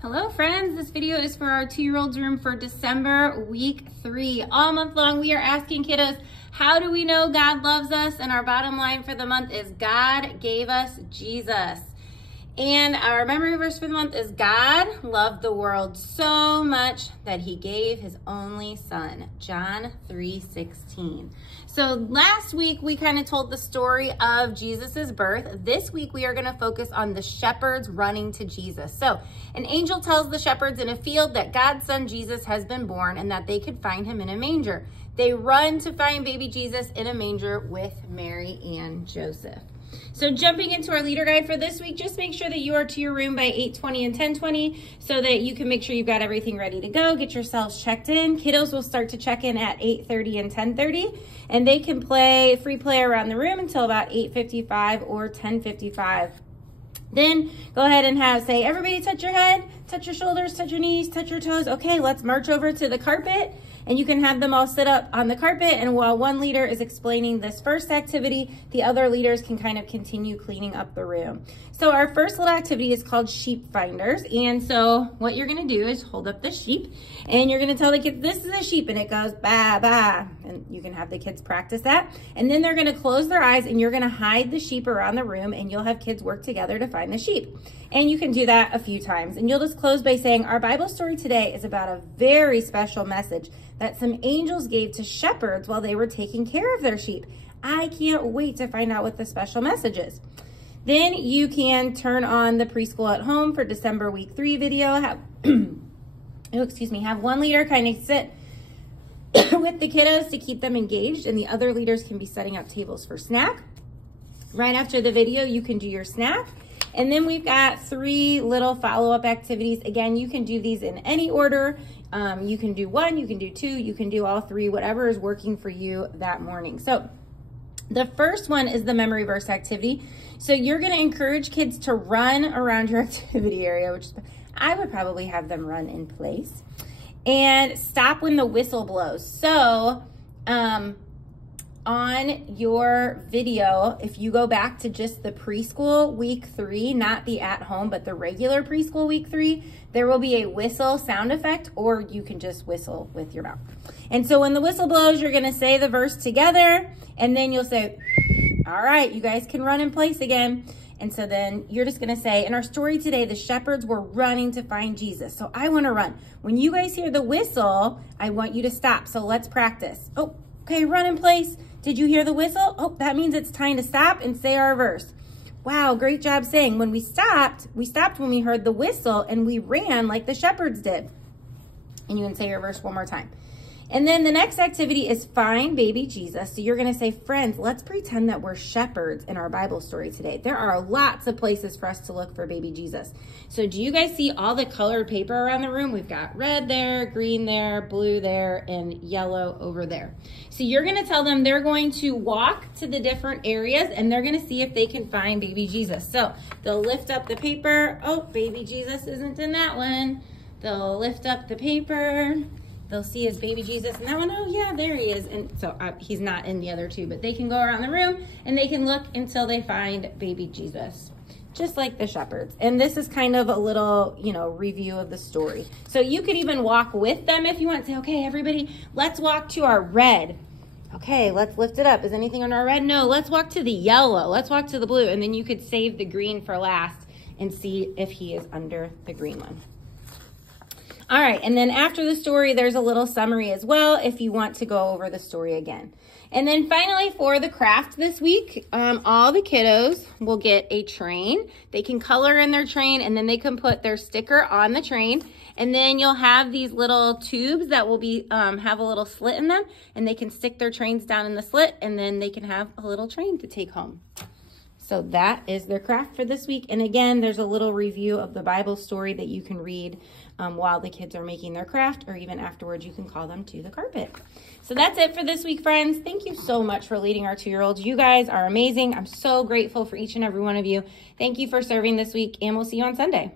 Hello friends, this video is for our 2-year-old's room for December week 3. All month long we are asking kiddos, how do we know God loves us? And our bottom line for the month is God gave us Jesus. And our memory verse for the month is God loved the world so much that he gave his only son, John 3:16. So last week we kind of told the story of Jesus's birth. This week we are going to focus on the shepherds running to Jesus. So an angel tells the shepherds in a field that God's son Jesus has been born and that they could find him in a manger. They run to find baby Jesus in a manger with Mary and Joseph. So jumping into our leader guide for this week, just make sure that you are to your room by 8:20 and 10:20 so that you can make sure you've got everything ready to go. Get yourselves checked in. Kiddos will start to check in at 8:30 and 10:30, and they can play free play around the room until about 8:55 or 10:55. Then go ahead and say, everybody touch your head, touch your shoulders, touch your knees, touch your toes. Okay, let's march over to the carpet. And you can have them all sit up on the carpet. And while one leader is explaining this first activity, the other leaders can kind of continue cleaning up the room. So our first little activity is called sheep finders. And so what you're gonna do is hold up the sheep and you're gonna tell the kids, this is a sheep, and it goes ba ba. And you can have the kids practice that. And then they're gonna close their eyes and you're gonna hide the sheep around the room and you'll have kids work together to find the sheep. And you can do that a few times. And you'll just close by saying, our Bible story today is about a very special message that some angels gave to shepherds while they were taking care of their sheep. I can't wait to find out what the special message is. Then you can turn on the preschool at home for December week 3 video. Have one leader kind of sit with the kiddos to keep them engaged, and the other leaders can be setting up tables for snack. Right after the video, you can do your snack. And then we've got 3 little follow-up activities. Again, you can do these in any order. You can do 1, you can do 2, you can do all 3, whatever is working for you that morning. So the first one is the memory verse activity. So you're going to encourage kids to run around your activity area, which I would probably have them run in place, and stop when the whistle blows. So on your video, if you go back to just the preschool week 3, not the at home, but the regular preschool week 3, there will be a whistle sound effect, or you can just whistle with your mouth. And so when the whistle blows, you're gonna say the verse together, and then you'll say, all right, you guys can run in place again. And so then you're just gonna say, in our story today, the shepherds were running to find Jesus. So I wanna run. When you guys hear the whistle, I want you to stop. So let's practice. Oh, okay, run in place. Did you hear the whistle? Oh, that means it's time to stop and say our verse. Wow, great job saying. When we stopped when we heard the whistle and we ran like the shepherds did. And you can say your verse one more time. And then the next activity is find baby Jesus. So you're gonna say, friends, let's pretend that we're shepherds in our Bible story today. There are lots of places for us to look for baby Jesus. So do you guys see all the colored paper around the room? We've got red there, green there, blue there, and yellow over there. So you're gonna tell them they're going to walk to the different areas and they're gonna see if they can find baby Jesus. So they'll lift up the paper. Oh, baby Jesus isn't in that one. They'll lift up the paper. They'll see his baby Jesus and that one, oh yeah, there he is. And so he's not in the other 2, but they can go around the room and they can look until they find baby Jesus, just like the shepherds. And this is kind of a little, review of the story. So you could even walk with them if you want. Say, okay, everybody, let's walk to our red. Okay, let's lift it up. Is anything on our red? No, let's walk to the yellow. Let's walk to the blue. And then you could save the green for last and see if he is under the green one. All right, and then after the story, there's a little summary as well if you want to go over the story again. And then finally, for the craft this week, all the kiddos will get a train. They can color in their train, and then they can put their sticker on the train. And then you'll have these little tubes that will be have a little slit in them, and they can stick their trains down in the slit, and then they can have a little train to take home. So that is their craft for this week. And again, there's a little review of the Bible story that you can read while the kids are making their craft, or even afterwards you can call them to the carpet. So that's it for this week, friends. Thank you so much for leading our 2-year-olds. You guys are amazing. I'm so grateful for each and every one of you. Thank you for serving this week, and we'll see you on Sunday.